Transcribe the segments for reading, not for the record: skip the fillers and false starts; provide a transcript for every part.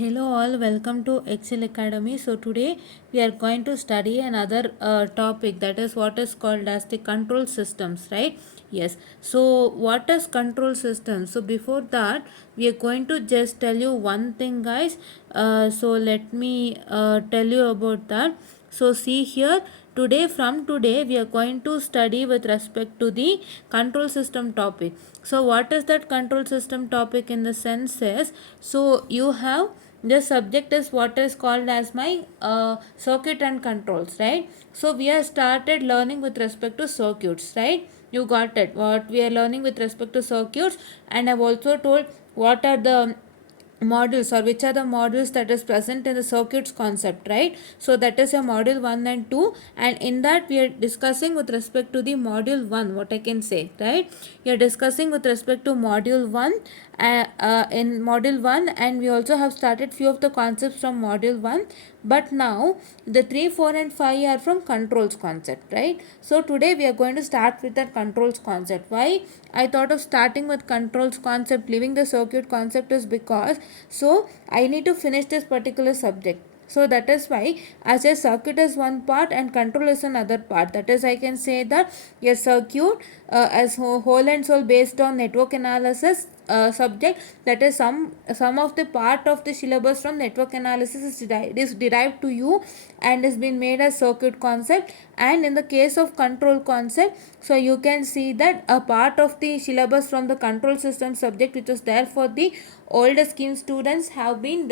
Hello all, welcome to Excel Academy. So today we are going to study another topic, that is what is called as the control systems, right? Yes. So what is control systems? So before that we are going to just tell you one thing, guys. So let me tell you about that. So see here, today we are going to study with respect to the control system topic. So what is that control system topic in the sense is, so you have the subject is what is called as my circuit and controls, right? So we have started learning with respect to circuits, right? You got it, what we are learning with respect to circuits, and I've also told what are the modules or which are the modules that is present in the circuits concept, right? So that is your module 1 and 2, and in that we are discussing with respect to the module 1, what I can say, right? We are discussing with respect to module 1 in module 1, and we also have started few of the concepts from module 1, but now the 3, 4 and 5 are from controls concept, right? So today we are going to start with that controls concept. Why I thought of starting with controls concept, leaving the circuit concept, is because so I need to finish this particular subject. So that is why as a circuit is one part and control is another part. That is, I can say that a circuit as whole and soul based on network analysis subject, that is some of the part of the syllabus from network analysis is derived to you and has been made as circuit concept. And in the case of control concept, so you can see that a part of the syllabus from the control system subject which was there for the older scheme students have been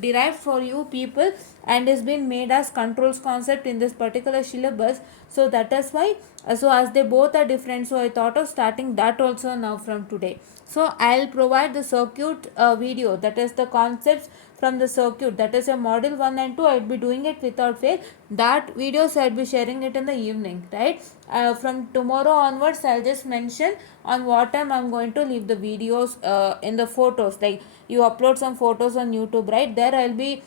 derived for you people and has been made as controls concept in this particular syllabus. So that is why so as they both are different, so I thought of starting that also now from today. So I'll provide the circuit video, that is the concepts from the circuit, that is a model 1 and 2. I'll be doing it without fail. That videos I'll be sharing it in the evening, right? From tomorrow onwards I'll just mention on what time I'm going to leave the videos in the photos, like you upload some photos on YouTube, right? There I'll be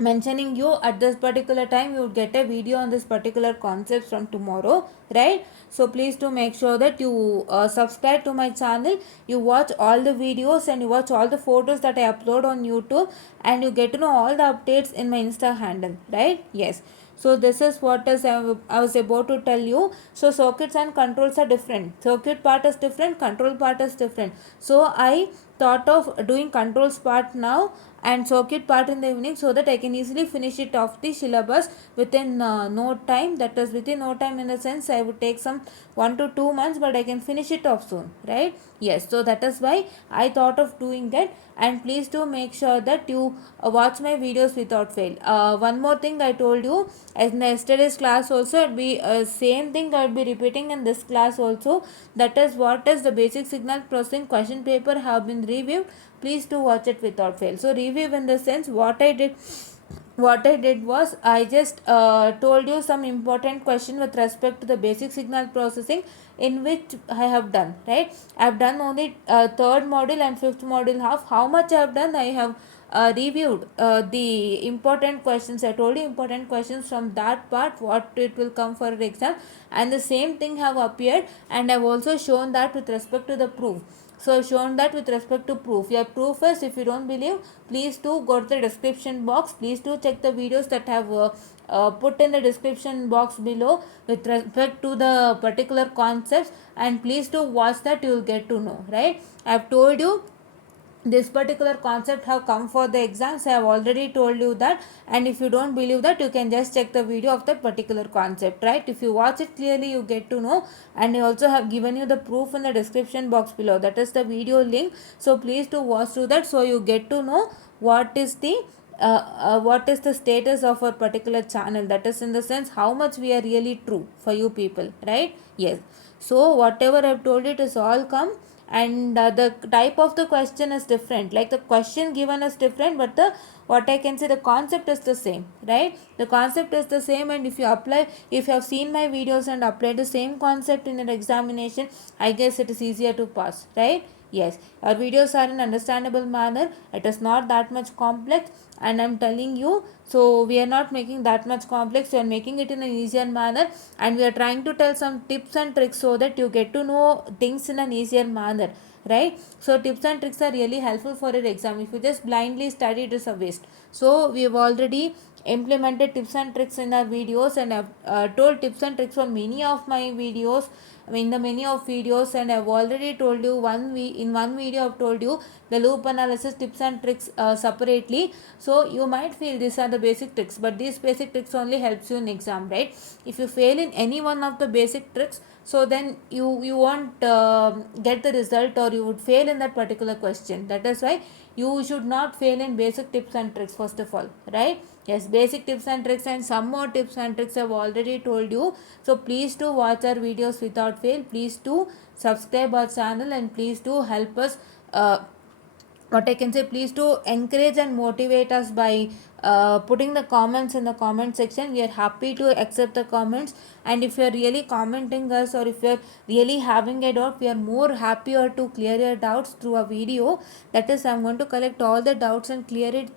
mentioning you at this particular time you would get a video on this particular concept from tomorrow, right? So please do make sure that you subscribe to my channel, you watch all the videos and you watch all the photos that I upload on YouTube, and you get to know all the updates in my Insta handle, right? Yes. So this is what is I was about to tell you. So circuits and controls are different. Circuit part is different, control part is different. So I thought of doing controls part now and circuit part in the evening, so that I can easily finish it off the syllabus within no time. That is within no time in the sense I would take some 1 to 2 months, but I can finish it off soon, right? Yes. So that is why I thought of doing that, and please do make sure that you watch my videos without fail. One more thing I told you, as in yesterday's class also, it'll be same thing I'll be repeating in this class also. That is what is the basic signal processing question paper have been reviewed. Please do watch it without fail. So review in the sense what I did was I just told you some important question with respect to the basic signal processing, in which I have done, right? I have done only third module and fifth module half. How much I have done? I have reviewed the important questions. I told you important questions from that part, what it will come for an exam, and the same thing have appeared, and I have also shown that with respect to the proof. So shown that with respect to proof. Your proof is, if you don't believe, please do go to the description box. Please do check the videos that have put in the description box below with respect to the particular concepts, and please do watch that. You will get to know, right? I have told you this particular concept have come for the exams. I have already told you that, and if you don't believe that, you can just check the video of that particular concept, right? If you watch it clearly, you get to know. And I also have given you the proof in the description box below, that is the video link. So please do watch through that, so you get to know what is the status of our particular channel, that is in the sense how much we are really true for you people, right? Yes. So whatever I've told you, it is all come, and the type of the question is different, like the question given is different, but the what I can say, the concept is the same, right? The concept is the same, and if you apply, if you have seen my videos and applied the same concept in an examination, I guess it is easier to pass, right? Yes, our videos are in understandable manner. It is not that much complex, and I'm telling you, so we are not making that much complex. We are making it in an easier manner, and we are trying to tell some tips and tricks so that you get to know things in an easier manner. right? So tips and tricks are really helpful for your exam. If you just blindly study, it is a waste. So we have already implemented tips and tricks in our videos, and I've told tips and tricks for many of my videos, I mean the many of videos, and I've already told you in one video I've told you the loop analysis tips and tricks separately. So you might feel these are the basic tricks, but these basic tricks only helps you in exam, right? If you fail in any one of the basic tricks, so then you won't get the result, or you would fail in that particular question. That is why you should not fail in basic tips and tricks first of all, right? Yes, basic tips and tricks and some more tips and tricks I've already told you. So please do watch our videos without fail. Please do subscribe our channel, and please do help us, what I can say, please do encourage and motivate us by putting the comments in the comment section. We are happy to accept the comments, and if you are really commenting us, or if you are really having a doubt, we are more happier to clear your doubts through a video. That is, I am going to collect all the doubts and clear it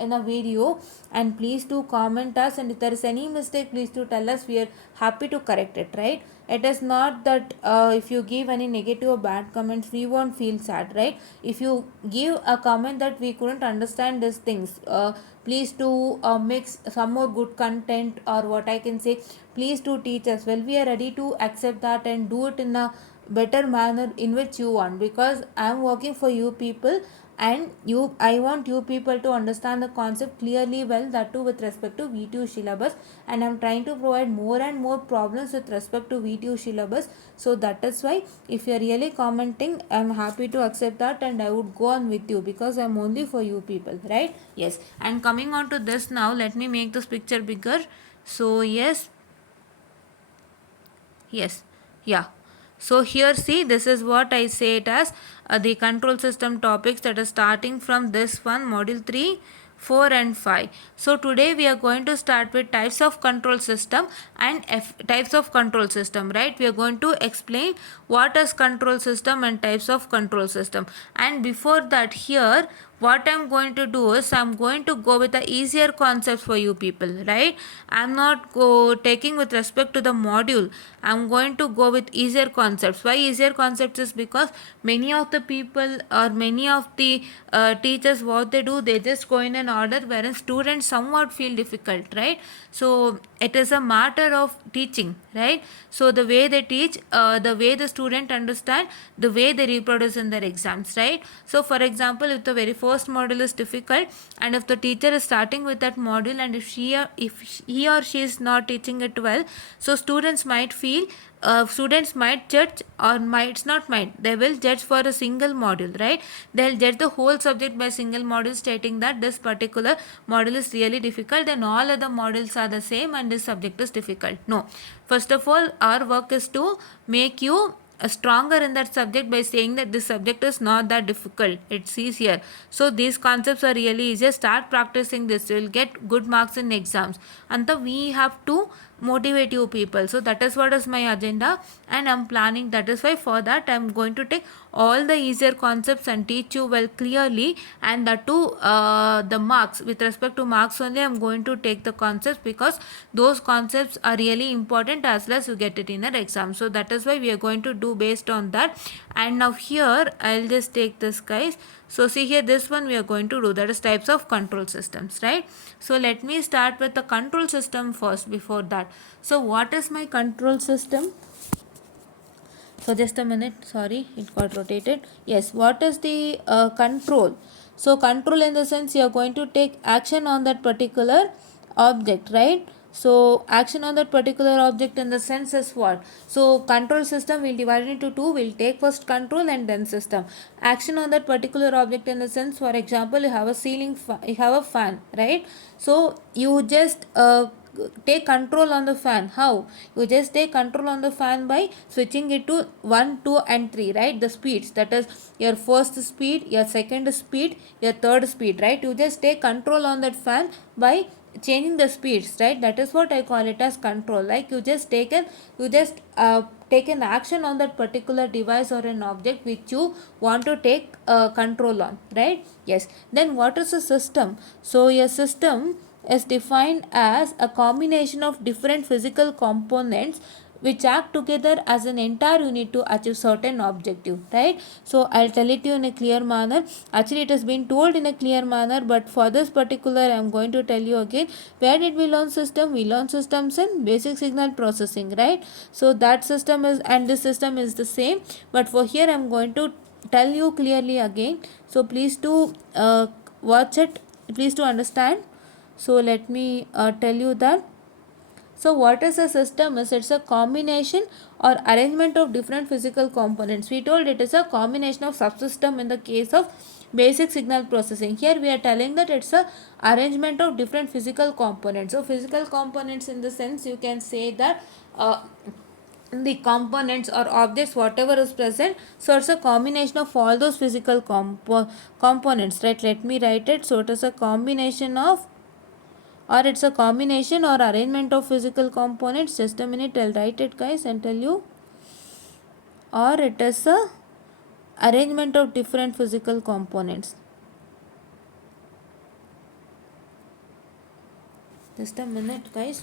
in a video, and please do comment us, and if there is any mistake, please do tell us. We are happy to correct it, right? It is not that if you give any negative or bad comments, we won't feel sad, right? If you give a comment that we couldn't understand these things, please do mix some more good content, or what I can say, please do teach us. Well, we are ready to accept that and do it in a better manner in which you want, because I am working for you people, and I want you people to understand the concept clearly well, that too with respect to V2 syllabus, and I'm trying to provide more and more problems with respect to V2 syllabus. So that is why if you're really commenting, I'm happy to accept that, and I would go on with you, because I'm only for you people, right? Yes. And coming on to this now, let me make this picture bigger. So yes, yeah. So here see, this is what I say it as the control system topics, that is starting from this one, module 3, 4 and 5. So today we are going to start with types of control system and types of control system, right? We are going to explain what is control system and types of control system. And before that, here what I'm going to do is I'm going to go with the easier concepts for you people, right? I'm not taking with respect to the module. I'm going to go with easier concepts. Why easier concepts is because many of the people, or many of the teachers, what they do, they just go in an order, wherein students somewhat feel difficult, right? So it is a matter of teaching, right? So the way they teach, the way the student understand, the way they reproduce in their exams, right? So for example, if the very first module is difficult, and if the teacher is starting with that module, and if he or she is not teaching it well, so students might feel, students might judge, or they will judge for a single module, right? They'll judge the whole subject by single module, stating that this particular module is really difficult and all other modules are the same and this subject is difficult. No, first of all, our work is to make you stronger in that subject by saying that this subject is not that difficult, it's easier. So these concepts are really easier. Start practicing this, you will get good marks in exams. And we have to motivate you people. So that is what is my agenda, and I'm planning. That is why for that I'm going to take all the easier concepts and teach you well clearly, and that too the marks, with respect to marks only I'm going to take the concepts, because those concepts are really important as well as you get it in an exam. So that is why we are going to do based on that. And now here I'll just take this, guys. So see here, this one we are going to do, that is types of control systems, right? So let me start with the control system first before that. So what is my control system? So just a minute, sorry, it got rotated. Yes, what is the control? So control in the sense you are going to take action on that particular object, right? So action on that particular object in the sense is what? So control system will divide into two. We'll take first control and then system. Action on that particular object in the sense, for example, you have a you have a fan, right? So you just take control on the fan. How? You just take control on the fan by switching it to 1, 2 and 3, right? The speeds, that is your first speed, your second speed, your third speed, right? You just take control on that fan by changing the speeds, right? That is what I call it as control. Like you just take an action on that particular device or an object which you want to take control on, right? Yes. Then what is a system? So your system is defined as a combination of different physical components which act together as an entire unit to achieve certain objective, right? So I'll tell it to you in a clear manner. Actually it has been told in a clear manner, but for this particular I'm going to tell you again. Where did we learn system? We learn systems in basic signal processing, right? So that system is, and this system is the same, but for here I'm going to tell you clearly again. So please to watch it, please to understand. So let me tell you that. So what is a system? Is it's a combination or arrangement of different physical components. We told it is a combination of subsystem in the case of basic signal processing. Here we are telling that it's a arrangement of different physical components. So physical components in the sense you can say that the components or objects whatever is present, so it's a combination of all those physical components, right? Let me write it. So it is a combination of, or it's a combination or arrangement of physical components. Just a minute, I'll write it guys and tell you. Or it is a arrangement of different physical components. Just a minute guys.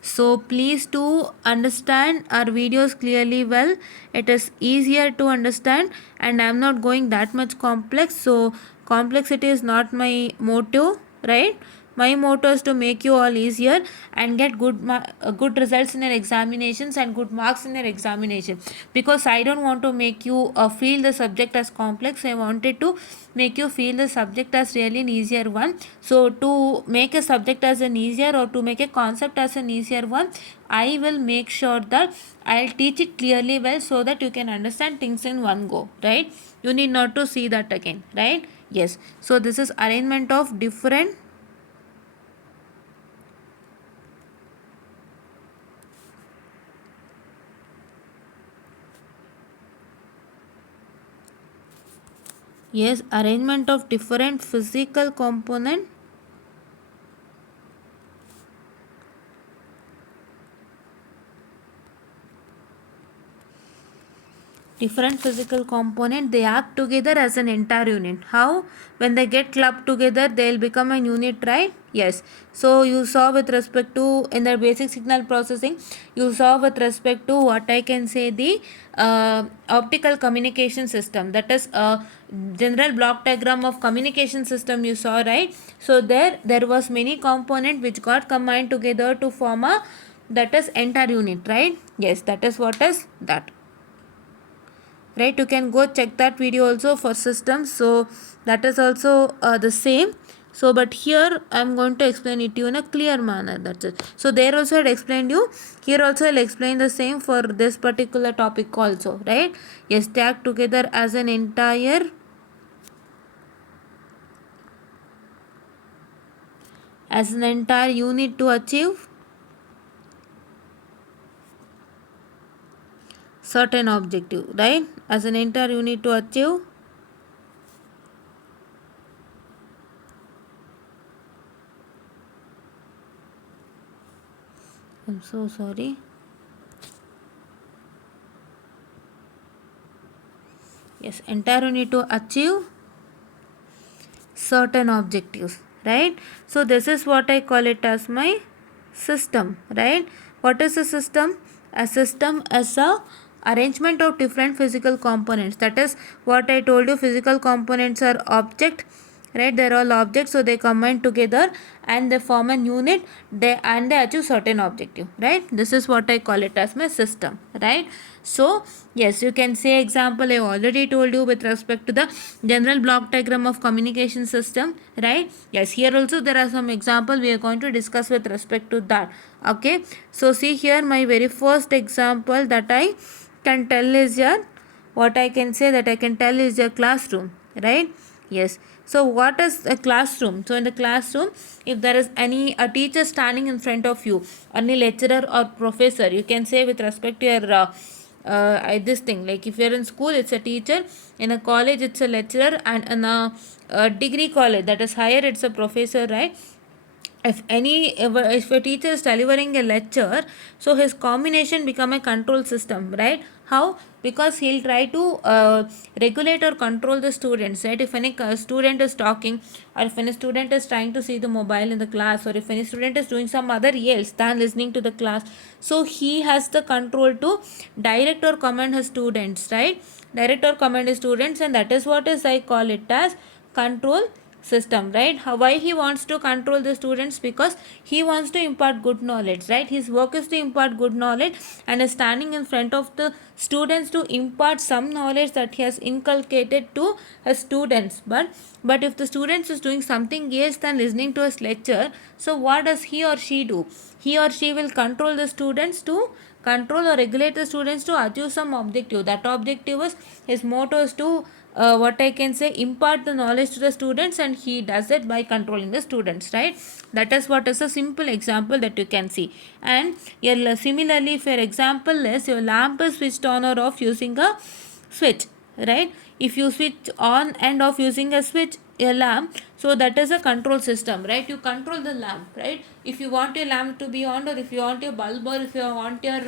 So please to understand our videos clearly well. It is easier to understand and I am not going that much complex. So complexity is not my motto, right? My motto is to make you all easier and get good results in your examinations and good marks in your examination. Because I don't want to make you feel the subject as complex. I wanted to make you feel the subject as really an easier one. So to make a subject as an easier, or to make a concept as an easier one, I will make sure that I'll teach it clearly well so that you can understand things in one go, right? You need not to see that again, right? Yes. So this is arrangement of different arrangement of different physical component, they act together as an entire unit. How? When they get clubbed together they'll become a unit, right? Yes. So you saw with respect to, in the basic signal processing, you saw with respect to what I can say, the optical communication system, that is a general block diagram of communication system you saw, right? So there was many component which got combined together to form a, that is entire unit, right? Yes, that is what is that, right? You can go check that video also for systems. So that is also the same. So but here I am going to explain it to you in a clear manner, that's it. So there also I had explained you, here also I'll explain the same for this particular topic also, right? Yes, they act together as an entire, unit to achieve certain objective, right? As an entire unit to achieve, I'm so sorry, yes, entire unit to achieve certain objectives, right? So this is what I call it as my system, right? What is a system? A system is a arrangement of different physical components. That is what I told you, physical components are object, right? They're all objects, so they combine together and they form an unit, they achieve certain objective, right? This is what I call it as my system, right? So yes, you can say example I already told you with respect to the general block diagram of communication system, right? Yes, here also there are some example we are going to discuss with respect to that. Okay, so see here my very first example that I can tell is your, what I can say that I can tell is your classroom, right? Yes. So what is a classroom? So in the classroom, if there is any a teacher standing in front of you, any lecturer or professor, you can say with respect to your this thing, like if you're in school it's a teacher, in a college it's a lecturer, and in a degree college, that is higher, it's a professor, right? If a teacher is delivering a lecture, so his combination become a control system, right? How? Because he'll try to regulate or control the students, right? If any student is talking, or if any student is trying to see the mobile in the class, or if any student is doing some other else than listening to the class, so he has the control to direct or command his students, right? Direct or command his students, and that is what is I call it as control system, right? How, why he wants to control the students? Because he wants to impart good knowledge, right? His work is to impart good knowledge, and is standing in front of the students to impart some knowledge that he has inculcated to his students. But if the students is doing something else than listening to his lecture, so what does he or she do? He or she will control the students to control or regulate the students to achieve some objective. That objective is, his motto is to what I can say, impart the knowledge to the students, and he does it by controlling the students, right? That is what is a simple example that you can see. And similarly, if your example is your lamp is switched on or off using a switch, right? If you switch on and off using a switch, a lamp, so that is a control system, right? You control the lamp, right? If you want your lamp to be on, or if you want your bulb, or if you want your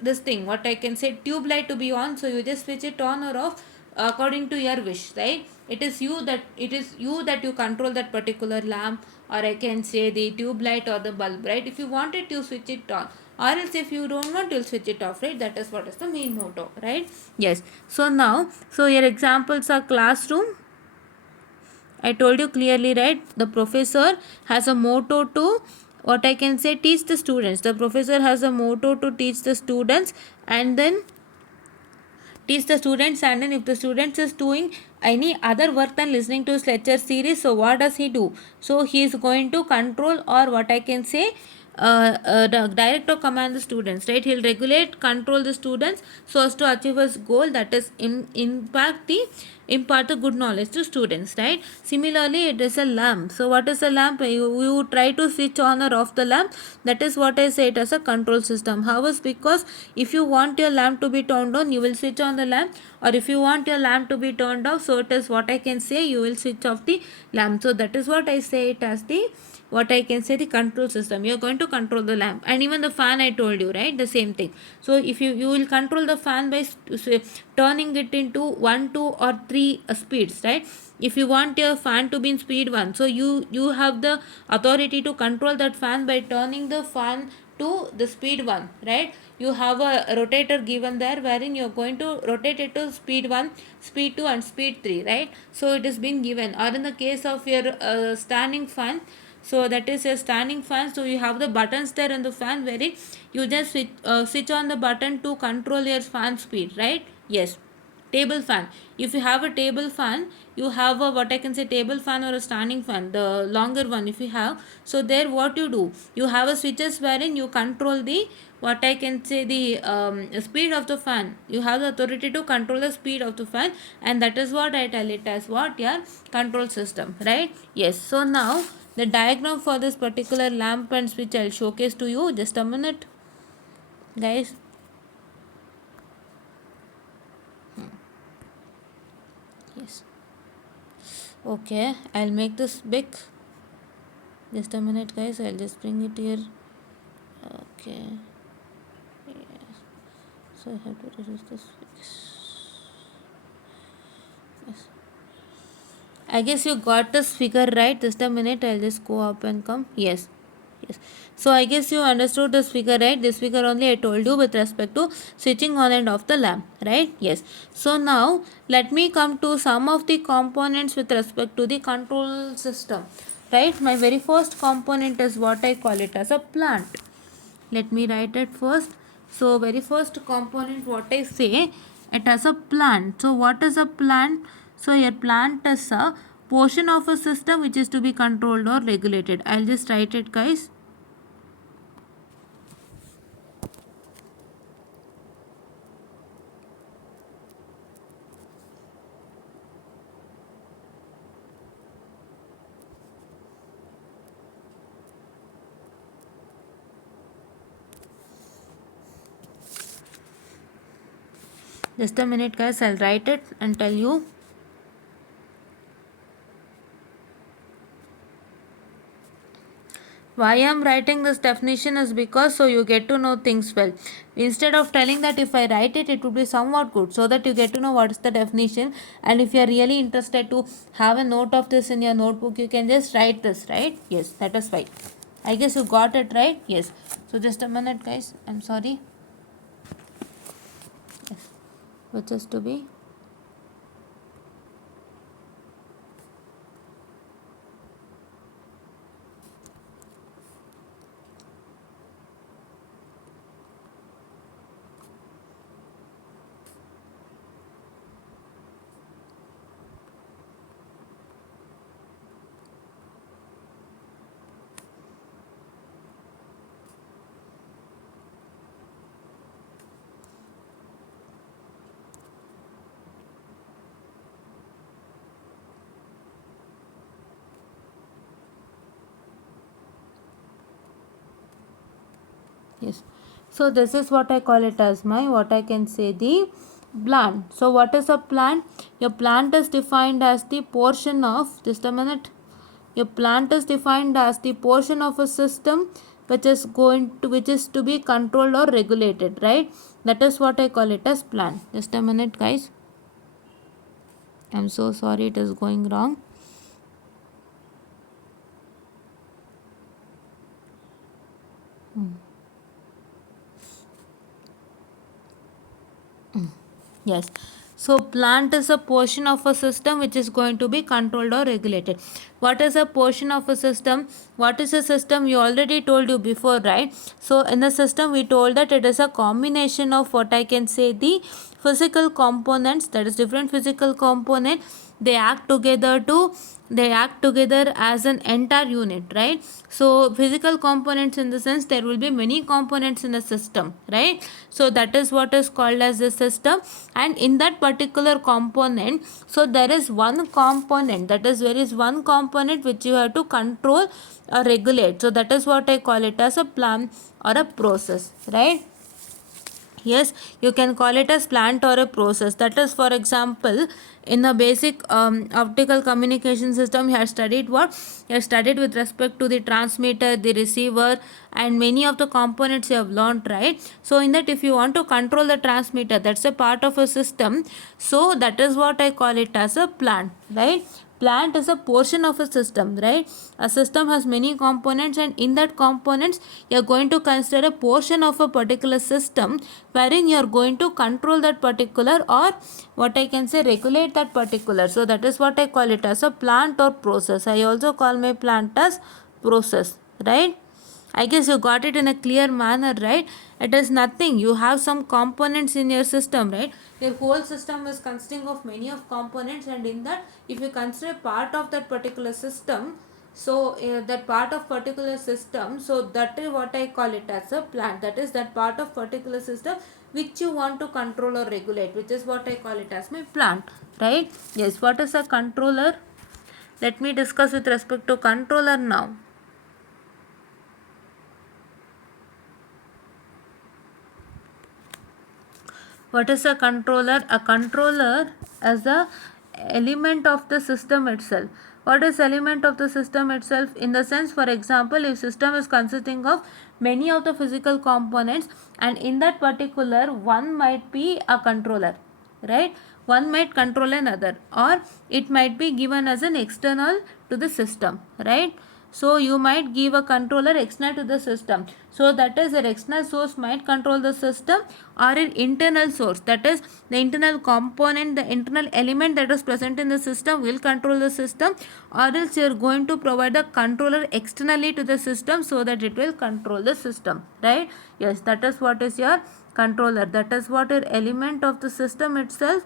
this thing, what I can say, tube light to be on, so you just switch it on or off according to your wish, right? It is you that you control that particular lamp, or I can say the tube light or the bulb, right? If you want it, you switch it on, or else if you don't want, you'll switch it off, right? That is what is the main motto, right? Yes. So now, so your examples are classroom. I told you clearly, right? The professor has a motto to, what I can say, teach the students. The professor has a motto to teach the students, and then teach the students, and then if the students is doing any other work than listening to his lecture series, so what does he do? So he is going to control, or what I can say, direct or command the students, right? He'll regulate, control the students so as to achieve his goal, that is impart the good knowledge to students, right? Similarly, it is a lamp. So what is a lamp? You try to switch on or off the lamp, that is what I say it as a control system. How is? Because if you want your lamp to be turned on, you will switch on the lamp, or if you want your lamp to be turned off, so it is what I can say, you will switch off the lamp. So that is what I say it as the, what I can say, the control system. You are going to control the lamp, and even the fan I told you, right? The same thing. So if you will control the fan by turning it into 1, 2 or 3 speeds, right? If you want your fan to be in speed 1, so you have the authority to control that fan by turning the fan to the speed 1, right? You have a rotator given there, wherein you are going to rotate it to speed 1, speed 2 and speed 3, right? So it is being given. Or in the case of your standing fan, so that is a standing fan, so you have the buttons there in the fan, wherein you just switch on the button to control your fan speed, right? Yes. Table fan. If you have a table fan, you have a, what I can say, table fan or a standing fan, the longer one if you have. So there what you do, you have a switches wherein you control the, what I can say, the speed of the fan. You have the authority to control the speed of the fan, and that is what I tell it as what your control system, right? Yes. So now the diagram for this particular lamp and switch I'll showcase to you. Just a minute, guys. Yes. Okay, I'll make this big. Just a minute, guys. I'll just bring it here. Okay. Yes. So I have to reduce this. Yes. I guess you got this figure right. Just a minute. I'll just go up and come. Yes. Yes. So I guess you understood this figure, right? This figure only I told you with respect to switching on and off the lamp, right? Yes. So now let me come to some of the components with respect to the control system, right? My very first component is what I call it as a plant. Let me write it first. So very first component, what I say it as a plant. So what is a plant? So a plant is a portion of a system which is to be controlled or regulated. I'll just write it, guys. Just a minute, guys. I'll write it and tell you. Why I'm writing this definition is because so you get to know things well. Instead of telling that if I write it, it would be somewhat good, so that you get to know what is the definition. And if you are really interested to have a note of this in your notebook, you can just write this, right? Yes, that is fine. I guess you got it right. Yes. So just a minute, guys. I'm sorry. Yes. Which is to be. Yes. So this is what I call it as my, what I can say, the plant. So what is a plant? Your plant is defined as the portion of, just a minute. Your plant is defined as the portion of a system which is to be controlled or regulated, right? That is what I call it as plant. Just a minute, guys. I'm so sorry, it is going wrong. Yes. So plant is a portion of a system which is going to be controlled or regulated. What is a portion of a system? What is a system? You already told you before, right? So in the system we told that it is a combination of what I can say, the physical components, that is different physical component. They act together to, they act together as an entire unit, right? So physical components, in the sense there will be many components in a system, right? So that is what is called as the system. And in that particular component, so there is one component, that is, there is one component which you have to control or regulate. So that is what I call it as a plan or a process, right? Yes, you can call it as plant or a process. That is, for example, in a basic optical communication system, you have studied what? You have studied with respect to the transmitter, the receiver, and many of the components you have learned, right? So in that, if you want to control the transmitter, that's a part of a system. So that is what I call it as a plant, right? Plant is a portion of a system, right? A system has many components, and in that components you are going to consider a portion of a particular system wherein you are going to control that particular, or what I can say, regulate that particular. So that is what I call it as a plant or process. I also call my plant as process, right? I guess you got it in a clear manner, right? It is nothing. You have some components in your system, right? Your whole system is consisting of many of components, and in that, if you consider part of that particular system, so that part of particular system, so that is what I call it as a plant. That is that part of particular system which you want to control or regulate, which is what I call it as my plant, right? Yes. What is a controller? Let me discuss with respect to controller now. What is a controller? A controller is a element of the system itself. What is element of the system itself? In the sense, for example, if system is consisting of many of the physical components, and in that particular one might be a controller, right? One might control another, or it might be given as an external to the system, right? So you might give a controller external to the system. So that is, an external source might control the system, or an internal source, that is the internal component, the internal element that is present in the system will control the system, or else you are going to provide a controller externally to the system so that it will control the system, right? Yes, that is what is your controller. That is what your element of the system itself,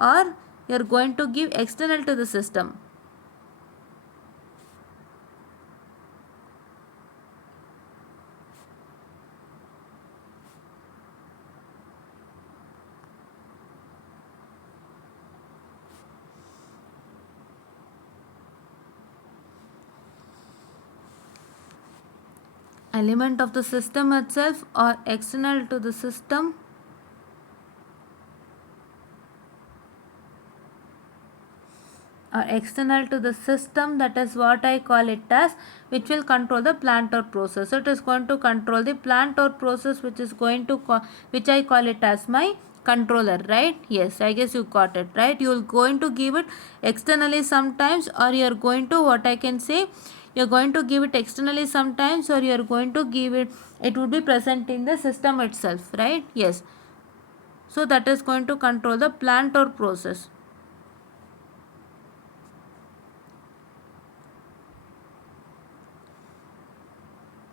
or you are going to give external to the system. Element of the system itself or external to the system. external to the system, that is what I call it as, which will control the plant or process. So it is going to control the plant or process, which is going to which I call it as my controller, right? Yes, I guess you got it, right? You will going to give it externally sometimes, or you are going to, what I can say, you are going to give it externally sometimes, or you are going to give it, it would be present in the system itself, right? Yes. So that is going to control the plant or process.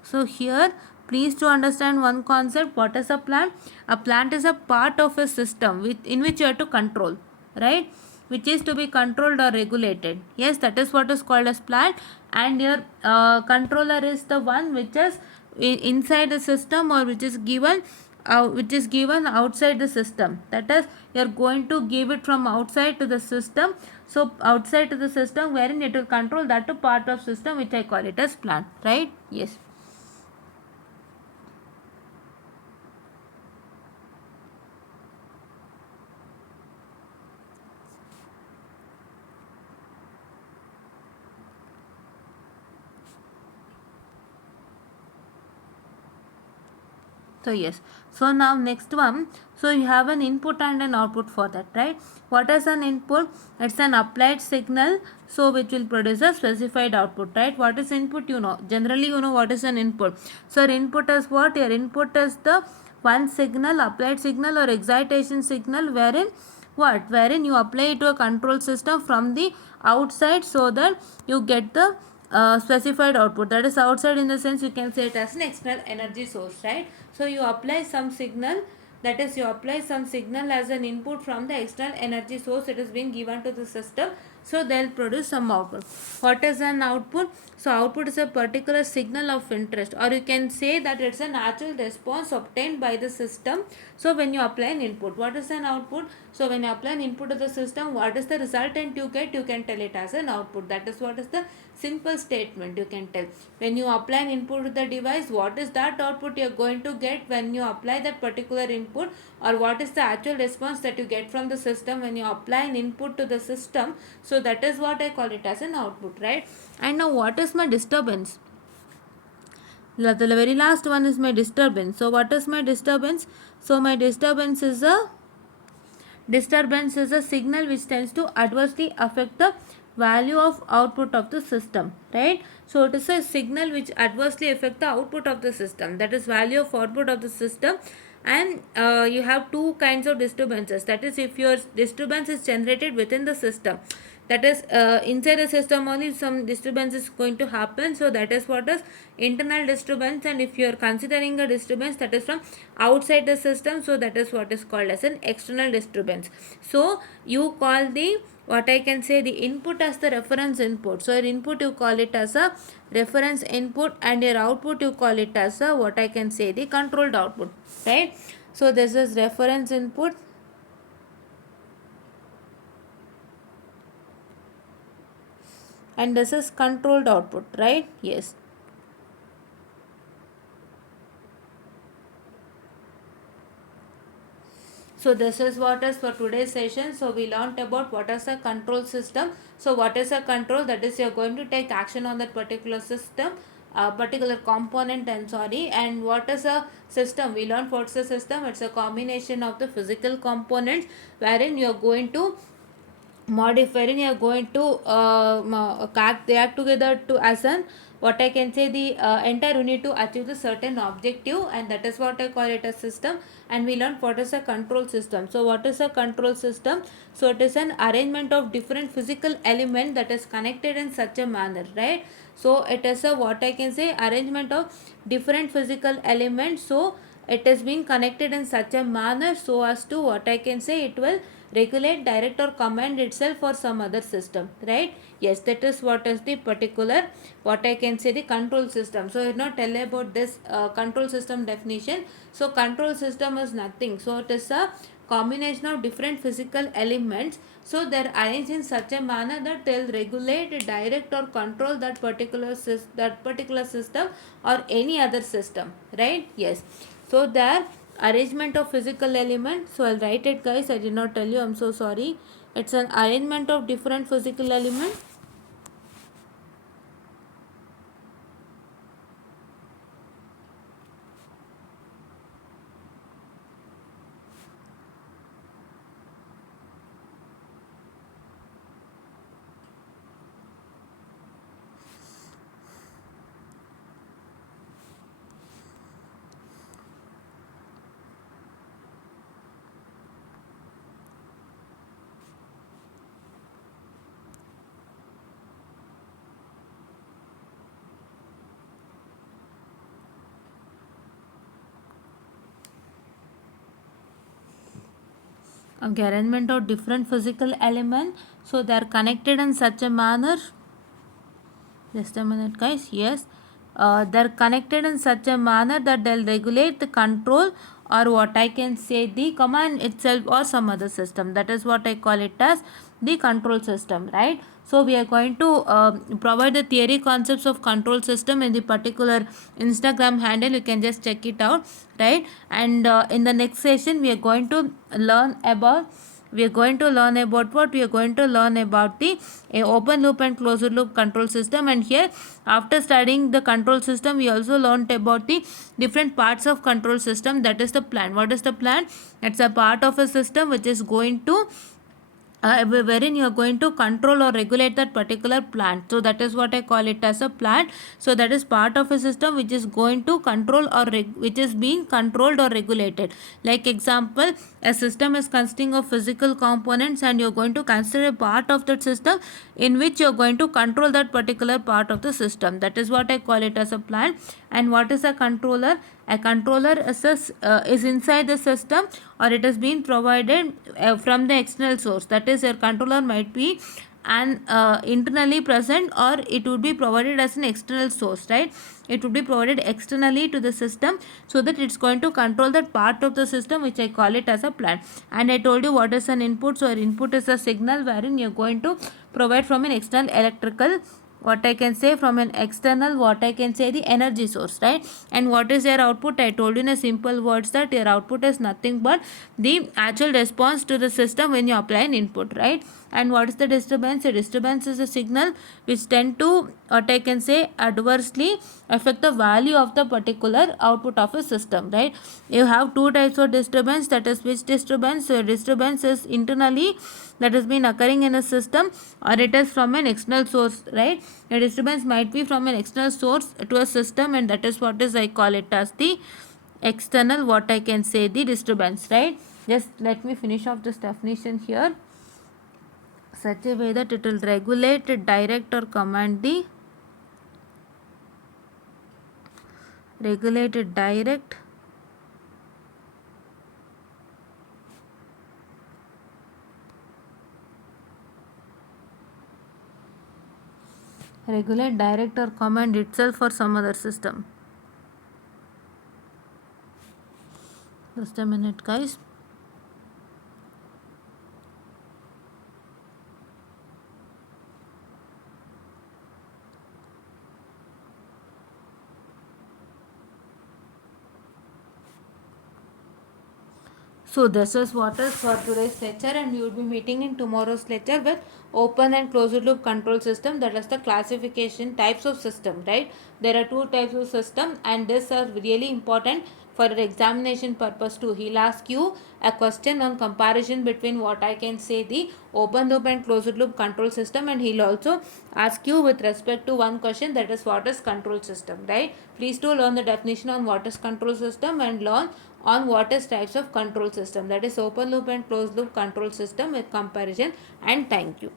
So here, please to understand one concept. What is a plant? A plant is a part of a system in which you have to control, right? Which is to be controlled or regulated. Yes, that is what is called as plant. And your controller is the one which is inside the system, or which is given outside the system. That is, you are going to give it from outside to the system. So outside to the system, wherein it will control that part of system, which I call it as plant, right? Yes. So yes, so now next one, so you have an input and an output for that, right? What is an input? It's an applied signal, so which will produce a specified output, right? What is input? You know, generally you know what is an input. So your input is what? Your input is the one signal, applied signal or excitation signal, wherein what? Wherein you apply it to a control system from the outside, so that you get the specified output. That is outside in the sense you can say it as an external energy source, right? So you apply some signal, that is, you apply some signal as an input from the external energy source. It is being given to the system, so they'll produce some output. What is an output? So output is a particular signal of interest, or you can say that it's a natural response obtained by the system. So when you apply an input, what is an output? So when you apply an input to the system, what is the resultant you get? You can tell it as an output. That is what is the simple statement you can tell. When you apply an input to the device, what is that output you are going to get when you apply that particular input, or what is the actual response that you get from the system when you apply an input to the system. So that is what I call it as an output, right? And now what is my disturbance? The very last one is my disturbance. So what is my disturbance? So my disturbance is a signal which tends to adversely affect the value of output of the system, right? So it is a signal which adversely affect the output of the system, that is value of output of the system. And you have two kinds of disturbances, that is, if your disturbance is generated within the system, that is inside the system only some disturbance is going to happen, so that is what is internal disturbance. And if you are considering a disturbance that is from outside the system, so that is what is called as an external disturbance. So you call the, what I can say, the input as the reference input. So your input you call it as a reference input, and your output you call it as a, what I can say, the controlled output, right? So this is reference input, and this is controlled output, right? Yes. So this is what is for today's session. So we learnt about what is a control system. So what is a control? That is, you are going to take action on that particular system, particular component, I'm sorry. And what is a system? We learned what's a system. It's a combination of the physical components, wherein you are going to modifying, you are going to they act together to as an, what I can say, the entire unit to achieve the certain objective, and that is what I call it a system. And we learned what is a control system. So what is a control system? So it is an arrangement of different physical element that is connected in such a manner, right? So it is a, what I can say, arrangement of different physical elements, so it is being connected in such a manner so as to, what I can say, it will regulate, direct or command itself or some other system, right? Yes, that is what is the particular, what I can say, the control system. So I will not tell about this control system definition. So control system is nothing, so it is a combination of different physical elements, so they are arranged in such a manner that they will regulate, direct or control that particular system or any other system, right? Yes. So their arrangement of physical elements. So I'll write it, guys. I did not tell you. I'm so sorry. It's an arrangement of different physical elements. Arrangement of different physical elements, so they are connected in such a manner. Just a minute, guys. Yes, they're connected in such a manner that they'll regulate the control, or what I can say, the command itself or some other system. That is what I call it as the control system, right? So we are going to provide the theory concepts of control system in the particular Instagram handle. You can just check it out, right? And in the next session, we are going to learn about what we are going to learn about the open loop and closed loop control system. And here, after studying the control system, we also learned about the different parts of control system. That is the plan. What is the plan? It's a part of a system which is going to wherein you are going to control or regulate that particular plant. So that is what I call it as a plant. So that is part of a system which is going to control or which is being controlled or regulated. Like example, a system is consisting of physical components, and you are going to consider a part of that system in which you are going to control that particular part of the system. That is what I call it as a plant. And what is a controller? A controller is inside the system, or it has been provided from the external source. That is, your controller might be and internally present, or it would be provided as an external source, right? It would be provided externally to the system, so that it's going to control that part of the system, which I call it as a plant. And I told you what is an input. So an input is a signal wherein you're going to provide from an external electrical, what I can say, from an external, what I can say, the energy source, right? And what is your output? I told you in a simple words that your output is nothing but the actual response to the system when you apply an input, right? And what is the disturbance? A disturbance is a signal which tend to, what I can say, adversely affect the value of the particular output of a system, right? You have two types of disturbance. That is, which disturbance? So disturbance is internally, that has been occurring in a system, or it is from an external source, right? A disturbance might be from an external source to a system, and that is what is I call it as the external, what I can say, the disturbance, right? Just let me finish off this definition here. Such a way that it will regulate, direct or command the regulated, direct, regulate, direct or command itself or some other system. Just a minute, guys. So this is what is for today's lecture, and we will be meeting in tomorrow's lecture with open and closed loop control system. That is the classification types of system, right? There are two types of system, and these are really important for examination purpose too. He'll ask you a question on comparison between, what I can say, the open loop and closed loop control system, and he'll also ask you with respect to one question, that is what is control system, right? Please do learn the definition on what is control system, and learn on what is types of control system, that is open loop and closed loop control system with comparison. And thank you.